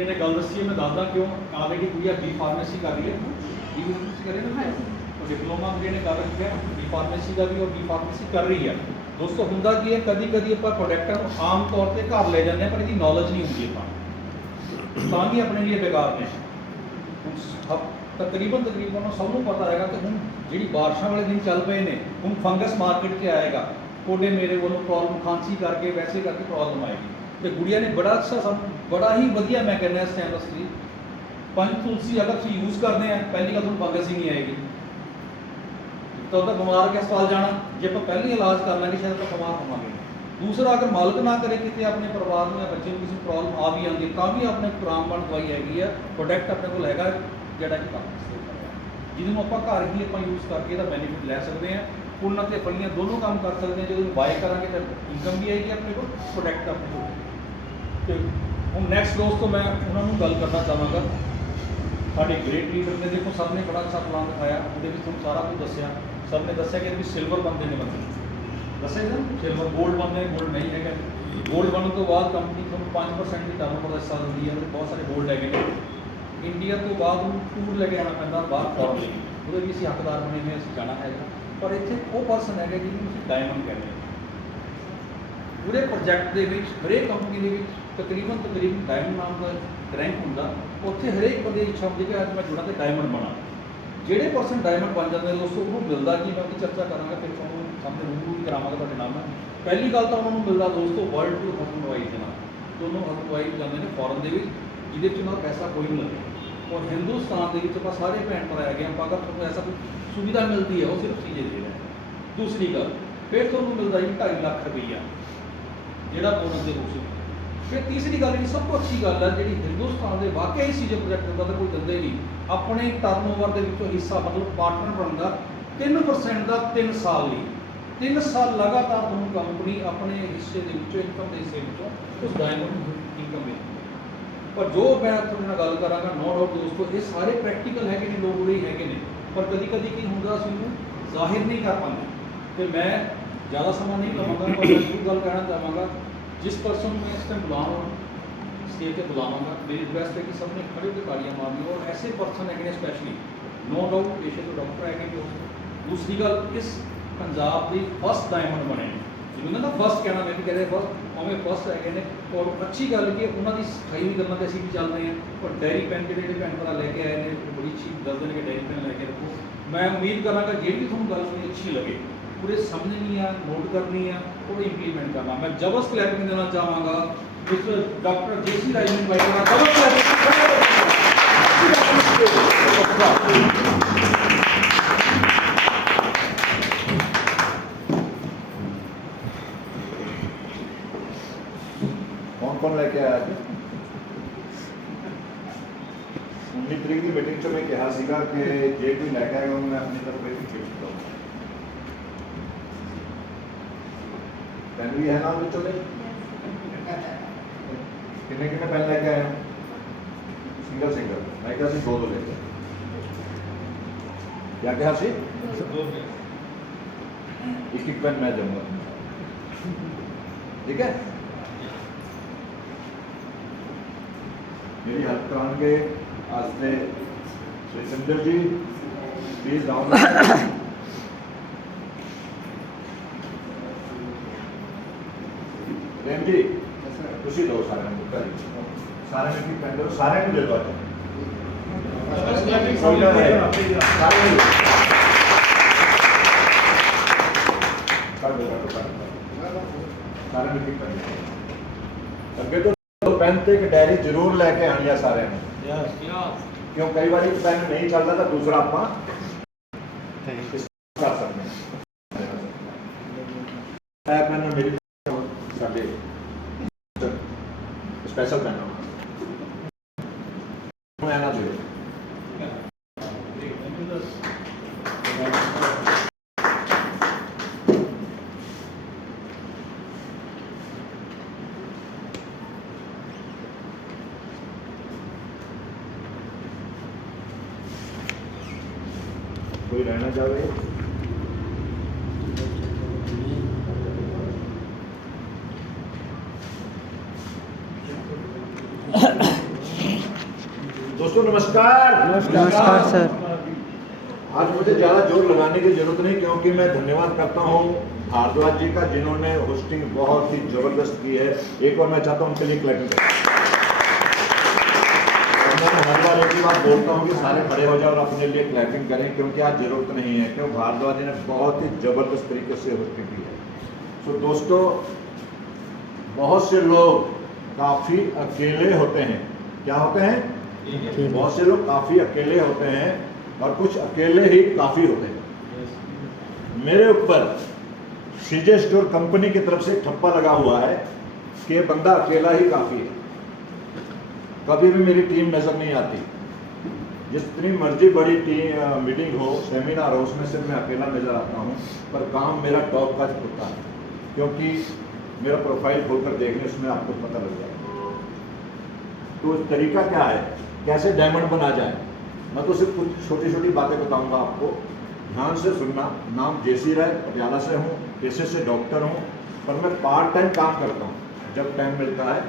ਇਹਨੇ ਗੱਲ ਦੱਸੀ ਹੈ, ਮੈਂ ਦੱਸਦਾ ਕਿਉਂ। ਆਲਰੇਡੀ ਕੁੜੀ ਬੀ ਫਾਰਮੇਸੀ ਕਰ ਰਹੀ ਹੈ, ਬੀ ਫਾਰਮੇਸੀ ਕਰ ਰਹੀ ਹੈ ਨਾ, ਡਿਪਲੋਮਾ ਕੁੜੀ ਨੇ ਕਰ ਰੱਖਿਆ ਬੀ ਫਾਰਮੇਸੀ ਦਾ ਵੀ, ਔਰ ਬੀ ਫਾਰਮੇਸੀ ਕਰ ਰਹੀ ਹੈ। ਦੋਸਤੋ ਹੁੰਦਾ ਕੀ ਹੈ, ਕਦੀ ਕਦੀ ਆਪਾਂ ਪ੍ਰੋਡਕਟਾਂ ਨੂੰ ਆਮ ਤੌਰ ਤੇ ਘਰ ਲੈ ਜਾਂਦੇ ਹਾਂ, ਪਰ ਇਹਦੀ ਨੌਲੇਜ ਨਹੀਂ ਹੁੰਦੀ ਆਪਾਂ ਤਾਂ ਵੀ ਆਪਣੇ ਲਈ ਬੇਕਾਰ ਨੇ। ਤਕਰੀਬਨ ਸਭ ਨੂੰ ਪਤਾ ਹੈਗਾ ਕਿ ਹੁਣ ਜਿਹੜੀ ਬਾਰਿਸ਼ਾਂ ਵਾਲੇ ਦਿਨ ਚੱਲ ਪਏ ਨੇ, ਹੁਣ ਫੰਗਸ ਮਾਰਕੀਟ 'ਚ ਆਏਗਾ, ਤੁਹਾਡੇ ਮੇਰੇ ਵੱਲੋਂ ਪ੍ਰੋਬਲਮ ਖਾਂਸੀ ਕਰਕੇ ਵੈਸੇ ਕਰਕੇ ਪ੍ਰੋਬਲਮ ਆਏਗੀ। ਤੇ ਗੁੜੀਆ ਨੇ ਬੜਾ ਅੱਛਾ ਸਾਨੂੰ ਬੜਾ ਹੀ ਵਧੀਆ, ਮੈਂ ਕਹਿੰਦਾ ਇਸ ਟਾਈਮ ਅਸੀਂ ਪੰਜ ਤੁਲਸੀ ਅਗਰ ਤੁਸੀਂ ਯੂਜ਼ ਕਰਦੇ ਆ, ਪਹਿਲੀ ਗੱਲ ਤੁਹਾਨੂੰ ਫੰਗਸ ਹੀ ਨਹੀਂ ਆਏਗੀ। ਤਾਂ ਉਹਦਾ ਬਿਮਾਰ ਕੇ ਹਸਪਤਾਲ ਜਾਣਾ, ਜੇ ਆਪਾਂ ਪਹਿਲਾਂ ਹੀ ਇਲਾਜ ਕਰ ਲਾਂਗੇ ਸ਼ਾਇਦ ਆਪਾਂ ਬਿਮਾਰ ਹੋਵਾਂਗੇ। ਦੂਸਰਾ, ਅਗਰ ਮਾਲਕ ਨਾ ਕਰੇ ਕਿਤੇ ਆਪਣੇ ਪਰਿਵਾਰ ਨੂੰ ਜਾਂ ਬੱਚੇ ਨੂੰ ਕਿਸੇ ਪ੍ਰੋਬਲਮ ਆ ਵੀ ਆਉਂਦੀ ਹੈ, ਤਾਂ ਵੀ ਆਪਣੇ ਰਾਮਬਾਣ ਦਵਾਈ ਹੈਗੀ ਆ, ਪ੍ਰੋਡਕਟ ਆਪਣੇ ਕੋਲ ਹੈਗਾ ਜਿਹੜਾ ਕਿ ਕੰਮ ਜਿਹਨੂੰ ਆਪਾਂ ਘਰ ਹੀ ਆਪਾਂ ਯੂਜ਼ ਕਰਕੇ ਇਹਦਾ ਬੈਨੀਫਿਟ ਲੈ ਸਕਦੇ ਹਾਂ। ਫੁੱਲਾਂ ਤੇ ਫਲੀਆਂ ਦੋਨੋਂ ਕੰਮ ਕਰ ਸਕਦੇ ਹਾਂ। ਜਦੋਂ ਬਾਏ ਕਰਾਂਗੇ ਤਾਂ ਇਨਕਮ ਵੀ ਆਏਗੀ ਆਪਣੇ ਕੋਲ, ਪ੍ਰੋਡਕਟ ਆਪਣੇ ਕੋਲ। ਤੇ ਹੁਣ ਨੈਕਸਟ ਦੋਸਤੋ ਮੈਂ ਉਹਨਾਂ ਨੂੰ ਗੱਲ ਕਰਨਾ ਚਾਹਾਂਗਾ, ਸਾਡੇ ਗ੍ਰੇਟ ਲੀਡਰ ਨੇ। ਦੇਖੋ ਸਭ ਨੇ ਬੜਾ ਅੱਛਾ ਪਲਾਨ ਦਿਖਾਇਆ, ਉਹਦੇ ਵਿੱਚ ਤੁਹਾਨੂੰ ਸਾਰਾ ਕੁਝ ਦੱਸਿਆ। ਸਭ ਨੇ ਦੱਸਿਆ ਕਿ ਇਹਦੇ ਵਿੱਚ ਸਿਲਵਰ ਬਣਦੇ ਨੇ ਬੰਦੇ, ਦੱਸਿਆ ਜੀ ਸਿਲਵਰ ਗੋਲਡ ਬਣਦੇ, ਗੋਲਡ ਨਹੀਂ ਹੈਗਾ। ਗੋਲਡ ਬਣਨ ਤੋਂ ਬਾਅਦ ਕੰਪਨੀ ਤੁਹਾਨੂੰ 5% ਦੀ ਟਰਨਓਵਰ ਦਾ ਹਿੱਸਾ ਦਿੰਦੀ ਹੈ, ਬਹੁਤ ਸਾਰੇ ਗੋਲਡ ਹੈਗੇ ਨੇ। ਇੰਡੀਆ ਤੋਂ ਬਾਅਦ ਉਹਨੂੰ ਟੂਰ ਲੈ ਕੇ ਆਉਣਾ ਪੈਂਦਾ ਬਾਹਰ ਫੋਰਨ ਲਈ, ਉਹਦੇ ਵੀ ਅਸੀਂ ਹੱਕਦਾਰ ਬਣੇ ਹੋਏ, ਅਸੀਂ ਜਾਣਾ ਹੈਗਾ। ਪਰ ਇੱਥੇ ਉਹ ਪਰਸਨ ਹੈਗਾ ਜਿਹਨੂੰ ਅਸੀਂ ਡਾਇਮੰਡ ਕਹਿੰਦੇ ਹਾਂ। ਪੂਰੇ ਪ੍ਰੋਜੈਕਟ ਦੇ ਵਿੱਚ ਹਰੇਕ ਕੰਪਨੀ ਦੇ ਵਿੱਚ ਤਕਰੀਬਨ ਡਾਇਮੰਡ ਨਾਮ ਦਾ ਰੈਂਕ ਹੁੰਦਾ। ਉੱਥੇ ਹਰੇਕ ਬੰਦੇ ਦੀ ਇੱਛਾ ਹੁੰਦੀ ਕਿ ਅੱਜ ਮੈਂ ਜੁੜਾਂ ਤੇ ਡਾਇਮੰਡ ਬਣਾ। ਜਿਹੜੇ ਪਰਸਨ ਡਾਇਮੰਡ ਬਣ ਜਾਂਦੇ ਨੇ ਦੋਸਤੋ, ਉਹਨੂੰ ਮਿਲਦਾ ਕੀ, ਮੈਂ ਉਹਦੀ ਚਰਚਾ ਕਰਾਂਗਾ, ਫਿਰ ਤੁਹਾਨੂੰ ਸਾਹਮਣੇ ਰੂਬਰੂ ਵੀ ਕਰਾਵਾਂਗਾ ਤੁਹਾਡੇ ਨਾਲ। ਪਹਿਲੀ ਗੱਲ ਤਾਂ ਉਹਨਾਂ ਨੂੰ ਮਿਲਦਾ ਦੋਸਤੋ ਵਰਲਡ ਟੂ ਹਸਬੈਂਡ ਵਾਈਫ ਦੇ ਨਾਲ, ਦੋਨੋਂ ਹਸਬੈਂਡ ਵਾਈਫ ਜਾਂਦੇ ਨੇ ਫੋਰਨ ਦੇ ਵਿੱਚ, ਜਿਹਦੇ ਵਿੱਚ ਉਹਨਾਂ ਦਾ ਪੈਸਾ ਕੋਈ ਨਹੀਂ ਲੱਗਦਾ। ਔਰ ਹਿੰਦੁਸਤਾਨ ਦੇ ਵਿੱਚ ਆਪਾਂ ਸਾਰੇ ਭੈਣ ਭਰਾ ਹੈਗੇ ਆਪਾਂ, ਅਗਰ ਤੁਹਾਨੂੰ ਐਸਾ ਕੋਈ ਸੁਵਿਧਾ ਮਿਲਦੀ ਹੈ ਉਹ ਸਿਰਫ ਚੀਜ਼ੇ ਦੇ ਰਹੇ। ਦੂਸਰੀ ਗੱਲ, ਫਿਰ ਤੁਹਾਨੂੰ ਮਿਲਦਾ ਜੀ 2.5 ਲੱਖ ਰੁਪਈਆ ਜਿਹੜਾ ਬੋਨਸ ਦੇ ਰੂਪ ਵਿੱਚ। ਫਿਰ ਤੀਸਰੀ ਗੱਲ, ਜਿਹੜੀ ਸਭ ਤੋਂ ਅੱਛੀ ਗੱਲ ਹੈ, ਜਿਹੜੀ ਹਿੰਦੁਸਤਾਨ ਦੇ ਵਾਕਿਆ ਹੀ ਸੀਜਨ ਪ੍ਰੋਜੈਕਟ ਹੁੰਦਾ ਤਾਂ ਕੋਈ ਦਿੰਦੇ ਨਹੀਂ, ਆਪਣੇ ਟਰਨਓਵਰ ਦੇ ਵਿੱਚੋਂ ਹਿੱਸਾ ਮਤਲਬ ਪਾਰਟਨਰ ਬਣਦਾ 3% ਦਾ 3 ਸਾਲ ਲਈ। 3 ਸਾਲ ਲਗਾਤਾਰ ਤੁਹਾਨੂੰ ਕੰਪਨੀ ਆਪਣੇ ਹਿੱਸੇ ਦੇ ਵਿੱਚੋਂ, ਇਨਕਮ ਦੇ ਹਿੱਸੇ ਵਿੱਚੋਂ ਉਸ ਡਾਇਮੰਡ ਨੂੰ ਇਨਕਮ ਮਿਲਦੀ। ਪਰ ਜੋ ਮੈਂ ਤੁਹਾਡੇ ਨਾਲ ਗੱਲ ਕਰਾਂਗਾ, ਨੋ ਡਾਊਟ ਦੋਸਤੋ, ਇਹ ਸਾਰੇ ਪ੍ਰੈਕਟੀਕਲ ਹੈਗੇ ਨੇ, ਲੋਕ ਵੀ ਹੈਗੇ ਨੇ, ਪਰ ਕਦੀ ਕਦੀ ਕੀ ਹੁੰਦਾ ਅਸੀਂ ਉਹਨੂੰ ਜ਼ਾਹਿਰ ਨਹੀਂ ਕਰ ਪਾਉਂਦੇ। ਤੇ ਮੈਂ ਜ਼ਿਆਦਾ ਸਮਾਂ ਨਹੀਂ ਲਵਾਂਗਾ, ਪਰ ਮੈਂ ਇੱਕ ਗੱਲ ਕਹਿਣਾ ਚਾਹਾਂਗਾ, ਜਿਸ ਪਰਸਨ ਨੂੰ ਮੈਂ ਇਸ ਟਾਈਮ ਬੁਲਾਵਾਂ ਸਟੇਜ 'ਤੇ ਬੁਲਾਵਾਂਗਾ, ਮੇਰੀ ਰਿਕੁਐਸਟ ਹੈ ਕਿ ਸਭ ਨੇ ਖੜੇ ਹੋ ਕੇ ਤਾੜੀਆਂ ਮਾਰਨੀਆਂ। ਔਰ ਐਸੇ ਪਰਸਨ ਹੈਗੇ ਨੇ ਸਪੈਸ਼ਲੀ, ਨੋ ਡਾਊਟ ਪੇਸ਼ੇ ਤੋਂ ਡਾਕਟਰ ਹੈਗੇ ਨੇ। ਦੂਸਰੀ ਗੱਲ, ਇਸ ਪੰਜਾਬ ਦੀ ਫਸਟ ਡਾਇਮੰਡ ਬਣੇ ਨੇ, ਜਿਹਨੂੰ ਨਾ ਫਸਟ ਕਹਿਣਾ, ਮੈਂ ਵੀ ਕਹਿੰਦੇ ਫਸਟ, ਉਵੇਂ ਫਸਟ ਹੈਗੇ ਨੇ। ਔਰ ਅੱਛੀ ਗੱਲ ਕਿ ਉਹਨਾਂ ਦੀ ਸਫਾਈ ਵੀ ਗੱਲਾਂ 'ਤੇ ਅਸੀਂ ਵੀ ਚੱਲ ਰਹੇ ਹਾਂ। ਔਰ ਡੈਰੀ ਪੈਨ ਜਿਹੜੇ ਭੈਣ ਭਰਾ ਲੈ ਕੇ ਆਏ ਨੇ, ਬੜੀ ਅੱਛੀ ਦੱਸਦੇ ਨੇ ਕਿ ਡੈਰੀ ਪੈਨ ਲੈ ਕੇ ਰੱਖੋ। ਮੈਂ ਉਮੀਦ ਕਰਾਂਗਾ ਜਿਹੜੀ ਵੀ ਤੁਹਾਨੂੰ ਗੱਲ ਮੇਰੀ ਅੱਛੀ ਲੱਗੇ, ਪੂਰੇ ਸਮਝਣੀ ਆ, ਨੋਟ ਕਰਨੀ ਆ, ਉਹ ਇੰਪਲੀਮੈਂਟ ਕਰਨਾ। ਮੈਂ ਜ਼ਬਰਦਸਤ ਕਲੈਪਿੰਗ ਦੇਣਾ ਚਾਹਾਂਗਾ ਮਿਸਟਰ ਡਾਕਟਰ JC ਰਾਜਨ ਭਾਈ ਦਾ कौन लेके आया जी? 19 तरीक की मीटिंग में कहा सीगा कि जे कोई लैके आएगा मैं अपनी तरफ एक गिफ्ट दूंगा। पेन भी है ना बच्चों ने? कितने कितने पेन लेके आए? सिंगल सिंगल, मैं क्या सी 2 लेके क्या कहा सी? एक एक पेन मैं दूंगा, ठीक है? मेरी हेल्प कराएंगे आज से सिंदर जी, प्लीज डाउन। प्रेम जी तुसी दो सारे सारे में की पेन दो, सारे को दे दो। सारे में की पेन अगे तो पेन ते एक डायरी जरूर लेके आनी है सारे ने, क्यों कई बार एक पेन नहीं चलता तो दूसरा आप कर सकते हैं। पेन मेरी स्पेशल पेन ना दे कोई रहना चाहे। दोस्तों नमस्कार। नमस्कार सर। आज मुझे ज़्यादा जोर लगाने की जरूरत नहीं, क्योंकि मैं धन्यवाद करता हूँ भारद्वाज जी का, जिन्होंने होस्टिंग बहुत ही जबरदस्त की है। एक और मैं चाहता हूँ उनके लिए क्लैपिंग। मैं हर बार एक ही बात बोलता हूँ कि सारे खड़े हो जाओ और अपने लिए क्लैपिंग करें, क्योंकि आज जरूरत नहीं है, क्योंकि भारद्वाज जी ने बहुत ही जबरदस्त तरीके से होस्टिंग की है। तो दोस्तों, बहुत से लोग काफ़ी अकेले होते हैं। क्या होते हैं? बहुत से लोग काफ़ी अकेले होते हैं और कुछ अकेले ही काफ़ी होते हैं। मेरे ऊपर सीजे स्टोर कंपनी की तरफ से ठप्पा लगा हुआ है कि ये बंदा अकेला ही काफ़ी है। कभी भी मेरी टीम नज़र नहीं आती। जितनी मर्जी बड़ी टीम मीटिंग हो, सेमिनार हो, उसमें से मैं अकेला नज़र आता हूँ, पर काम मेरा टॉप का होता है, क्योंकि मेरा प्रोफाइल खोलकर देखने उसमें आपको पता लग जाएगा। तो तरीका क्या है, कैसे डायमंड बना जाए, मैं तो सिर्फ कुछ छोटी छोटी बातें बताऊंगा आपको। ध्यान से सुनना। नाम जेसी राय, पटियाला से हूँ, पेशे से डॉक्टर हूँ, पर मैं पार्ट टाइम काम करता हूँ जब टाइम मिलता है।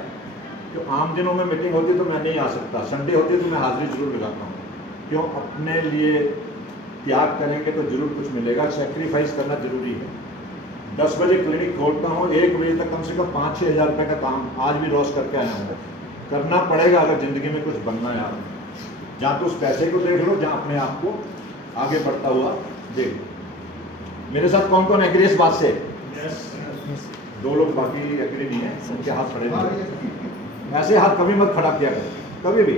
जो आम दिनों में मीटिंग होती है तो मैं नहीं आ सकता, संडे होती है तो मैं हाजिरी जरूर लगाता हूँ। क्यों? अपने लिए त्याग करेंगे तो जरूर कुछ मिलेगा, सेक्रीफाइस करना जरूरी है। 10 बजे क्लिनिक खोलता हूँ, 1 बजे तक कम से कम 5-6 हज़ार रुपये का काम आज भी लॉस करके आया हूँ। करना पड़ेगा अगर ज़िंदगी में कुछ बनना है आपको। जहाँ तो उस पैसे को देख लो, जहाँ अपने आप को आगे बढ़ता हुआ देख लो। मेरे साथ कौन कौन एग्री इस बात से? दो लोग बाकी एग्री नहीं है, उनके हाथ खड़े नहीं। ऐसे हाथ कभी मत खड़ा किया करो, कभी भी।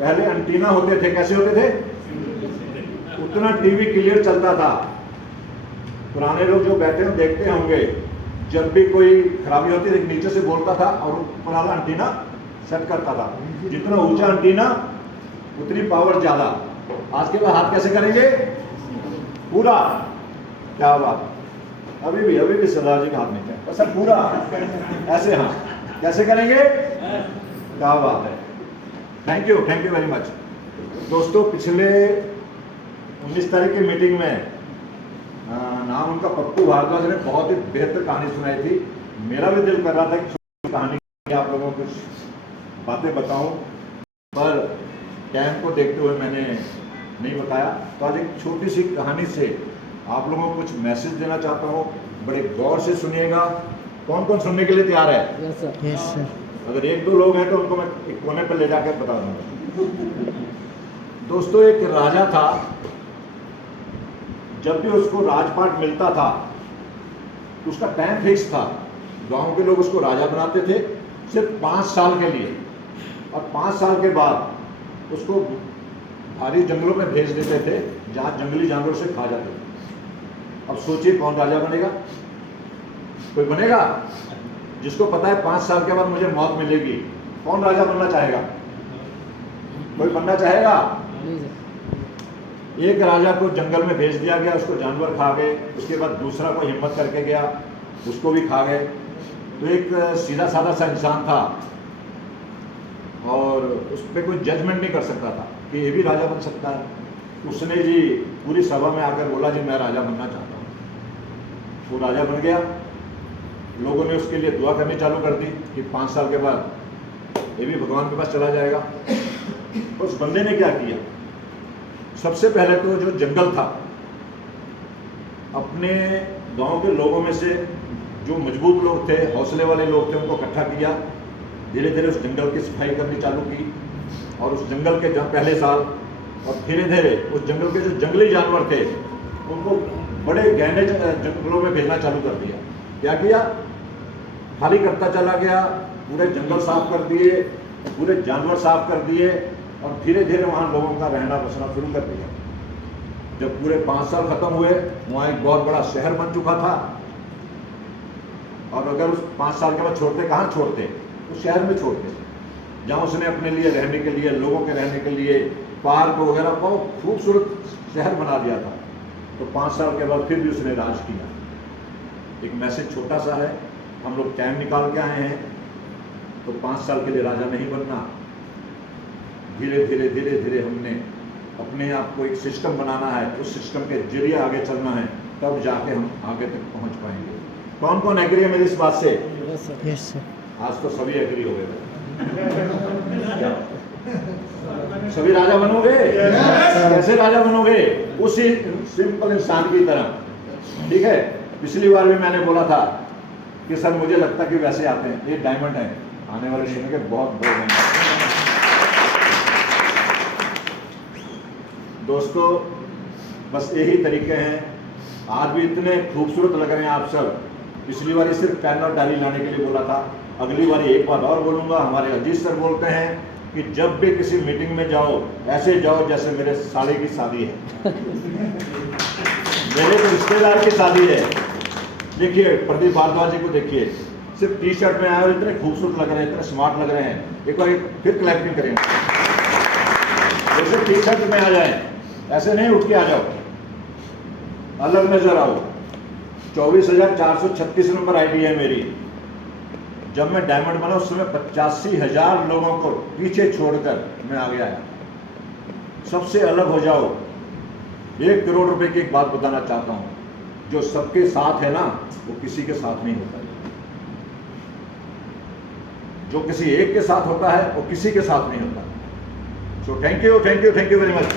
पहले एंटीना होते थे, कैसे होते थे? उतना टीवी क्लियर चलता था। पुराने लोग जो बैठे हो देखते होंगे, जब भी कोई खराबी होती थी नीचे से बोलता था और ऊपर वाला एंटीना सेट करता था। जितना ऊंचा एंटीना उतनी पावर ज्यादा। आज के बाद हाथ कैसे करेंगे? पूरा। क्या बात, अभी भी सरदार जी का हाथ नहीं क्या, बस पूरा ऐसे। हाँ, कैसे करेंगे? क्या बात है। Thank you very much. दोस्तों, पिछले 19 तारीख की मीटिंग में नाम उनका पप्पू भारद्वाज ने बहुत ही बेहतर कहानी सुनाई थी। मेरा भी दिल कर रहा था कि कहानी आप लोगों को कुछ बातें बताऊं, पर टाइम को देखते हुए मैंने नहीं बताया। तो आज एक छोटी सी कहानी से आप लोगों को कुछ मैसेज देना चाहता हूँ। बड़े गौर से सुनिएगा। कौन कौन सुनने के लिए तैयार है? Yes sir. अगर 1-2 लोग हैं तो उनको मैं एक कोने पर ले जाकर बता दूंगा। दोस्तों, एक राजा था। जब भी उसको राजपाट मिलता था तो उसका टाइम फिक्स था। गांव के लोग उसको राजा बनाते थे सिर्फ 5 साल के लिए, और 5 साल के बाद उसको भारी जंगलों में भेज देते थे, जहाँ जंगली जानवर से खा जाते थे। अब सोचिए कौन राजा बनेगा? कोई बनेगा? जिसको पता है 5 साल के बाद मुझे मौत मिलेगी, कौन राजा बनना चाहेगा? कोई बनना चाहेगा? एक राजा को जंगल में भेज दिया गया, उसको जानवर खा गए। उसके बाद दूसरा को हिम्मत करके गया, उसको भी खा गए। तो एक सीधा साधा सा इंसान था और उस पर कोई जजमेंट नहीं कर सकता था कि ये भी राजा बन सकता है। उसने जी पूरी सभा में आकर बोला, जी मैं राजा बनना चाहता हूँ। वो राजा बन गया। लोगों ने उसके लिए दुआ करनी चालू कर दी कि 5 साल के बाद ये भी भगवान के पास चला जाएगा। उस बंदे ने क्या किया? सबसे पहले तो जो जंगल था, अपने गांव के लोगों में से जो मजबूत लोग थे, हौसले वाले लोग थे, उनको इकट्ठा किया। धीरे धीरे उस जंगल की सफाई करनी चालू की, और उस जंगल के पहले साल, और धीरे धीरे उस जंगल के जो जंगली जानवर थे उनको बड़े गहने जंगलों में भेजना चालू कर दिया। क्या किया? खाली करता चला गया, पूरे जंगल साफ कर दिए, पूरे जानवर साफ कर दिए, और धीरे धीरे वहाँ लोगों का रहना बसना शुरू कर दिया। जब पूरे 5 साल खत्म हुए, वहाँ एक बहुत बड़ा शहर बन चुका था। और अगर उस 5 साल के बाद छोड़ते, कहाँ छोड़ते? उस शहर में छोड़ते, जहाँ उसने अपने लिए रहने के लिए, लोगों के रहने के लिए पार्क वगैरह बहुत खूबसूरत शहर बना दिया था। तो 5 साल के बाद फिर भी उसने राज किया। एक मैसेज छोटा सा है, हम लोग टाइम निकाल के आए हैं, तो 5 साल के लिए राजा नहीं बनना। धीरे धीरे धीरे धीरे हमने अपने आप को एक सिस्टम बनाना है, उस सिस्टम के जरिए आगे चलना है, तब जाके हम आगे तक पहुंच पाएंगे। कौन कौन एग्री है मेरी इस बात से? Yes sir. आज तो सभी एग्री हो गए। सभी राजा बनोगे? कैसे राजा बनोगे? उसी सिंपल इंसान की तरह, ठीक है। पिछली बार भी मैंने बोला था कि सर मुझे लगता कि वैसे आते हैं, ये डायमंड है, आने वाले समय के बहुत बड़े डायमंड। दोस्तों बस यही तरीके हैं। आज भी इतने खूबसूरत लग रहे हैं आप सब। पिछली बार सिर्फ पेन और डायरी लाने के लिए बोला था, अगली बार एक बात और बोलूंगा। हमारे अजीत सर बोलते हैं कि जब भी किसी मीटिंग में जाओ ऐसे जाओ जैसे मेरे साले की शादी है। मेरे तो रिश्तेदार की शादी है। देखिए प्रदीप भारद्वाज जी को देखिए, सिर्फ टी शर्ट में आए और इतने खूबसूरत लग रहे हैं, इतने स्मार्ट लग रहे हैं। एक बार फिर क्लैपिंग करेंगे। जैसे टी शर्ट में आ जाए, ऐसे नहीं उठ के आ जाओ, अलग नजर आओ। 24,436 नंबर आईडी है मेरी। जब मैं डायमंड बना उस समय 85,000 लोगों को पीछे छोड़कर मैं आगे आया। सबसे अलग हो जाओ। 1 करोड़ रुपए की एक बात बताना चाहता हूं, जो सबके साथ है ना वो किसी के साथ नहीं होता। जो किसी एक के साथ होता है वो किसी के साथ नहीं होता। So thank you very much.